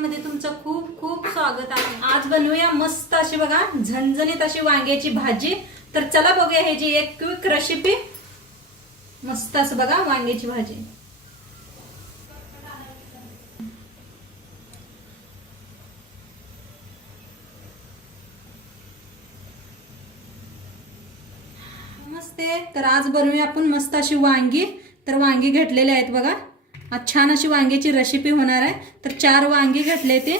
मध्ये तुमचं खूप खूप स्वागत आहे। आज बनवूया मस्त अशी बघा झणझणीत अशी वांग्याची भाजी। तर चला बघूया ह्याची एक क्विक रेसिपी। मस्त असं बघा वांग्याची भाजी। नमस्ते। तर आज बनवूया आपण मस्त अशी वांगी। तर वांगी घेतलेले आहेत बघा। आज छान अशी वांग्याची रेसिपी होणार आहे। तर 4 वांगी घेतले ते,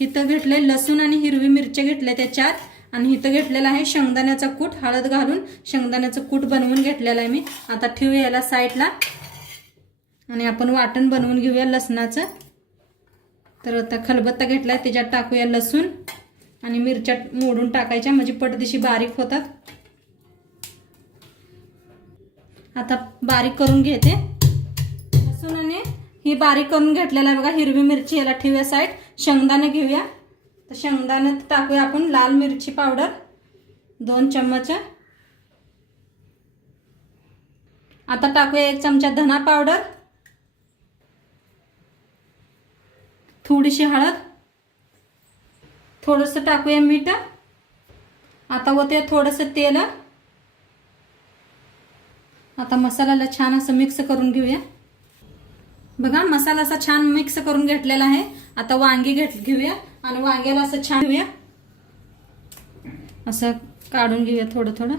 इथं घेतले लसूण आणि हिरवी मिरची घेतले ते 4, आणि इथं घेतलेला आहे शेंगदाण्याचा कूट, हळद घालून शेंगदाण्याचं कूट बनवून घेतलेला आहे मी। आता ठेवूया याला साईडला आणि आपण वाटण बनवून घेऊया लसणाचं। तर आता खलबत्ता घेतलाय, त्याच्यात टाकूया लसूण आणि मिरच्या मोडून टाकायच्या, म्हणजे पटदिशी बारीक होतात। आता बारीक करून घेते लसूण आणि ही बारीक करून घेतलेला आहे बघा हिरवी मिरची, याला ठेवूया साईड। शेंगदाणे घेऊया, तर शेंगदाणे टाकूया आपण लाल मिरची पावडर 2 चम्मच। आता टाकूया 1 चमचा धना पावडर, थोडीशी हळद, थोडंसं टाकूया मीठ। आता होते थोडंसं तेल। आता मसाल्याला छान असं मिक्स करून घेऊया बघा। मसाला असा छान मिक्स करून घेतलेला आहे। आता वांगी घेऊया आणि वांग्याला असं छान घेऊया, असं काढून घेऊया थोडं थोडं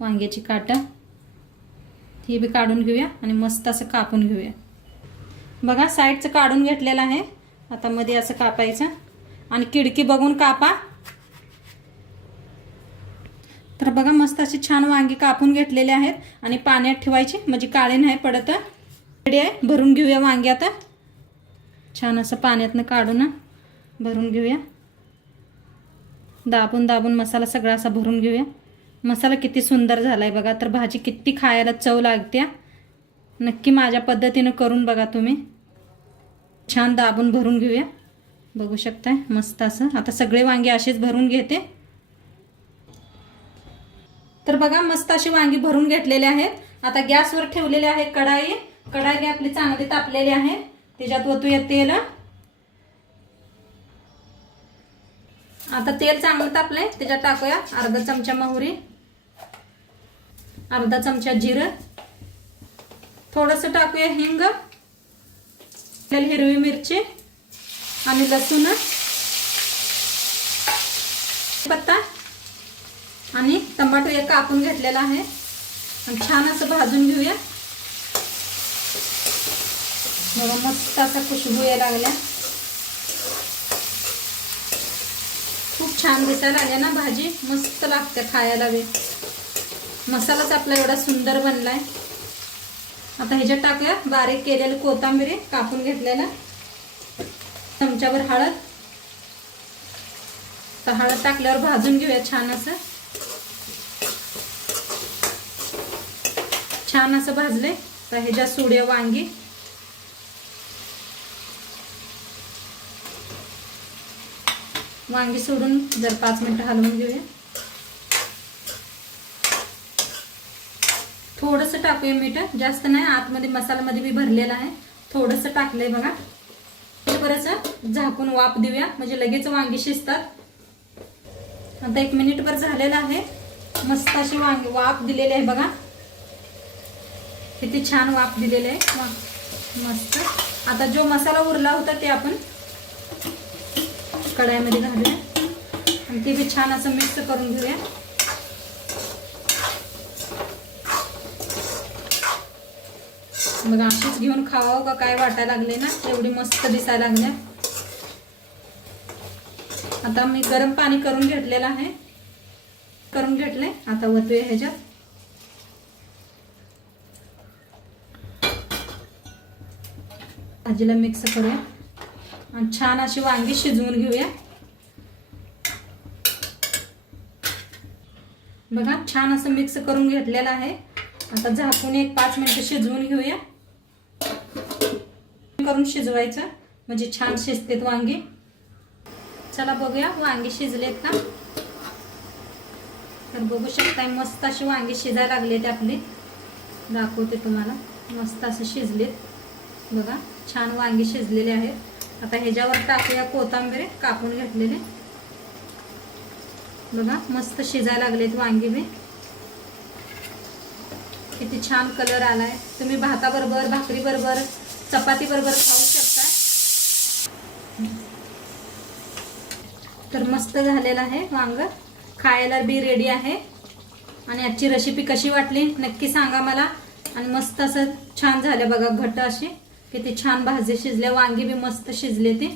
वांग्याची काटा, ही बी काढून घेऊया आणि मस्त असं कापून घेऊया बघा। साईडचं काढून घेतलेलं आहे। आता मध्ये असं कापायचं आणि खिडकी बघून कापा। तर बघा मस्त अशी छान वांगी कापून घेतलेले आहेत आणि पाण्यात ठेवायची, म्हणजे काळे नाही पडत। रेडी आहे, भरून घेऊया वांगी। आता छान असं पाण्यातनं काढून भरून घेऊया, दाबून दाबून मसाला सगळा असा भरून घेऊया। मसाला किती सुंदर झालाय बघा। तर भाजी किती खायला चव लागते। नक्की माझ्या पद्धतीने करून बघा तुम्ही। छान दाबून भरून घेऊया, बघू शकताय मस्त असं। आता सगळे वांगी असेच भरून घेते। तर बघा मस्त अशी वांगी भरून घेतलेले आहेत। आता गॅसवर ठेवलेले आहे कढाई। कढाई आपली चांगली तापलेली आहे, त्याच्यात ओतूया तेल। आता तेल चांगलं तापलंय, त्याच्यात टाकूया अर्धा चमचा मोहरी, अर्धा चमचा जिरं, थोडंसं टाकूया हिंग, हिरवी मिरची आणि लसूण पत्ता आणि टमाटो एक कापून घेतलेला आहे आणि छान असं भाजून घेऊया बघा। मस्त असा खुशबू यायला लागल्या, खूप छान दिसायला लागल्या ना भाजी, मस्त लागते खायला बी। मसालाच आपला एवढा सुंदर बनलाय। आता ह्याच्यात टाकूया बारीक केलेली कोथिंबीर कापून घेतलेला, चमचाभर हळद। तर हळद टाकल्यावर भाजून घेऊया छान असं। छान असं भाजले, तर ह्याच्यात सोडूया वांगी। वांगी सोडून जर 5 मिनिटं हलवून घेऊया। थोडंसं टाकूया मीठ, जास्त नाही, आतमध्ये मसाल्यामध्ये बी भरलेला आहे, थोडंसं टाकलंय बघा। बरंच झाकून वाफ देऊया, म्हणजे लगेच वांगी शिजतात। आता 1 मिनिटभर झालेलं आहे। मस्त अशी वांगी वाफ दिलेली आहे बघा, किती छान वाफ दिलेली आहे मस्त। आता जो मसाला उरला होता ते आपण कढाईमध्ये घालूया आणि ते बी छान असं मिक्स करून घेऊया बघा। अशीच घेऊन खावावं का काय वाटायला लागले ना, एवढी मस्त दिसायला लागल्या। आता मी गरम पाणी करून घेतलेलं आहे, करून घेतले। आता ओतूया ह्याच्यात, भाजीला मिक्स करूया आणि छान अशी वांगी शिजवून घेऊया बघा। छान असं मिक्स करून घेतलेलं आहे। आता झाकून 5 मिनिटं शिजवून घेऊया, करून शिजवायचं, म्हणजे छान शिजतेत वांगी। चला बघूया वांगी शिजलेत का। तर बघू शकताय मस्त अशी वांगी शिजायला लागलेत आपली, दाखवते तुम्हाला। मस्त असं शिजलेत बघा, छान वांगी शिजलेले आहेत। आता ह्याच्यावर टाकूया कोथिंबीर कापून घेतलेले. बघा मस्त शिजायला लागलेत वांगी बी. किती छान कलर आलाय. तुम्ही भाताबरोबर, भाकरी बरोबर, चपाती बरोबर खाऊ शकता. तर मस्त झालेला आहे वांग, खायला बी रेडी आहे. आणि आजची रेसिपी कशी वाटली नक्की सांगा मला. आणि मस्त असं छान झालं बघा, घट्ट अशी किती छान भाजी शिजले, वांगी बी मस्त शिजले ते.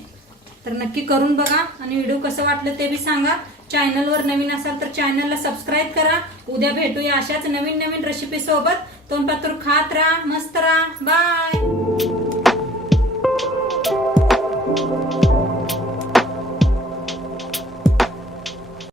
तर नक्की करून बघा आणि व्हिडिओ कसं वाटलं ते बी सांगा. चॅनलवर नवीन असाल तर चॅनलला सबस्क्राईब करा. उद्या भेटूया अशाच नवीन नवीन रेसिपी सोबत. तोंडपातूर खात राहा, मस्त राहा. बाय.